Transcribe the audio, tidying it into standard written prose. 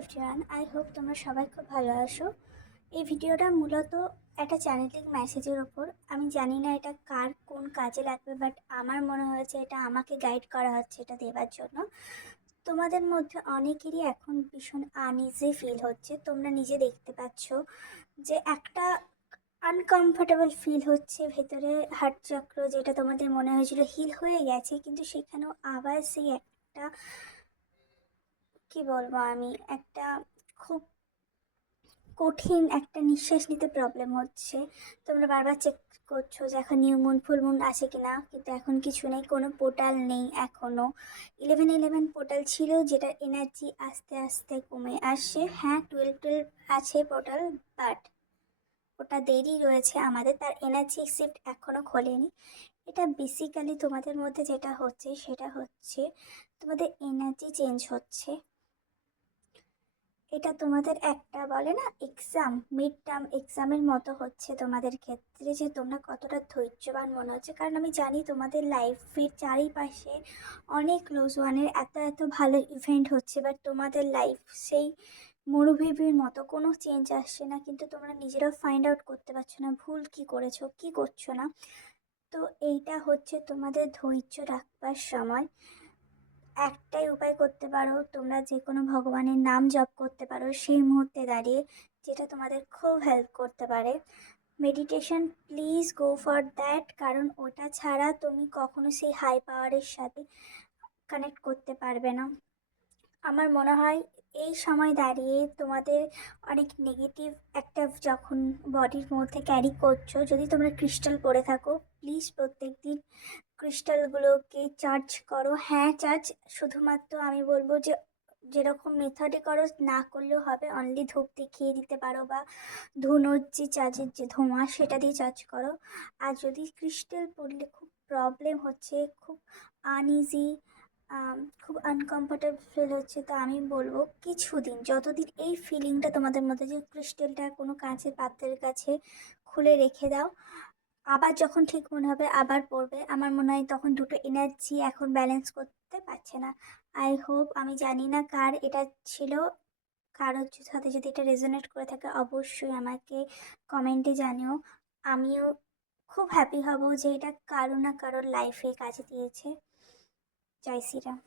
Everyone, I hope তোমরা সবাই খুব ভালো আছো। এই ভিডিওটা মূলত একটা চ্যানেলিং মেসেজের ওপর। আমি জানি না এটা কার কোন কাজে লাগবে, বাট আমার মনে হয়েছে এটা আমাকে গাইড করা হচ্ছে এটা দেওয়ার জন্য। তোমাদের মধ্যে অনেকেরই এখন ভীষণ আনইজি ফিল হচ্ছে, তোমরা নিজে দেখতে পাচ্ছ যে একটা আনকমফোর্টেবল ফিল হচ্ছে ভেতরে। হার্ট চক্র যেটা তোমাদের মনে হয়েছিল হিল হয়ে গেছে, কিন্তু সেখানেও আবার সেই একটা কি বলবো আমি একটা খুব কঠিন একটা নিঃশ্বাস নিতে প্রবলেম হচ্ছে। তোমরা বারবার চেক করছো যে এখন নিউ মুন ফুল মুন আছে কিনা, কিন্তু এখন কিছু নেই, কোনো পোর্টাল নেই এখনও। 11-11 পোর্টাল ছিল যেটার এনার্জি আস্তে আস্তে কমে আসছে। হ্যাঁ, 12-12 আছে পোর্টাল, বাট ওটা দেরি রয়েছে আমাদের, তার এনার্জি শিফট এখনও খোলেনি। এটা বেসিক্যালি তোমাদের মধ্যে যেটা হচ্ছে সেটা হচ্ছে তোমাদের এনার্জি চেঞ্জ হচ্ছে। এটা তোমাদের একটা বলে না এক্সাম, মিড টার্ম এক্সামের মতো হচ্ছে তোমাদের ক্ষেত্রে, যে তোমরা কতটা ধৈর্যবান মনে হচ্ছে। কারণ আমি জানি তোমাদের লাইফের চারিপাশে অনেক ক্লোজ ওয়ানের এত এত ভালো ইভেন্ট হচ্ছে, বাট তোমাদের লাইফ সেই মরুভূমির মতো কোনো চেঞ্জ আসছে না, কিন্তু তোমরা নিজেরাও ফাইন্ড আউট করতে পারছো না ভুল কী করেছো কী করছো না। তো এইটা হচ্ছে তোমাদের ধৈর্য রাখবার সময়। একটাই উপায় করতে পারো, তোমরা যে কোনো ভগবানের নাম জপ করতে পারো সেই মুহূর্তে দাঁড়িয়ে, যেটা তোমাদের খুব হেল্প করতে পারে। Meditation, please go for that, কারণ ওটা ছাড়া তুমি কখনো সেই হাই পাওয়ারের সাথে কানেক্ট করতে পারবে না। আমার মনে হয় এই সময় দাঁড়িয়ে তোমাদের অনেক নেগেটিভ একটা যখন বডির মধ্যে ক্যারি করছো, যদি তোমরা ক্রিস্টাল পরে থাকো, প্লিজ প্রত্যেক দিন ক্রিস্টালগুলোকে চার্জ করো। হ্যাঁ, চার্জ শুধুমাত্র আমি বলবো যে যেরকম মেথডে করো না করলেও হবে, অনলি ধূপ দেখিয়ে দিতে পারো, বা ধুনোর যে চার্জের যে ধোঁয়া সেটা দিয়ে চার্জ করো। আর যদি ক্রিস্টাল পরলে খুব প্রবলেম হচ্ছে, খুব আনইজি, খুব আনকমফোর্টেবল ফিল হচ্ছে, তো আমি বলবো কিছুদিন, যতদিন এই ফিলিংটা তোমাদের মধ্যে যে ক্রিস্টালটা কোনো কাঁচের পাত্রের কাছে খুলে রেখে দাও, আবার যখন ঠিক মনে হবে আবার পড়বে। আমার মনে হয় তখন দুটো এনার্জি এখন ব্যালেন্স করতে পারছে না। আই হোপ, আমি জানি না কার এটা ছিল, কারোর সাথে যদি এটা রেজোনেট করে থাকে অবশ্যই আমাকে কমেন্টে জানিও। আমিও খুব হ্যাপি হব যে এটা কারো না কারোর লাইফে কাজে দিয়েছে। জয় শ্রীরাম।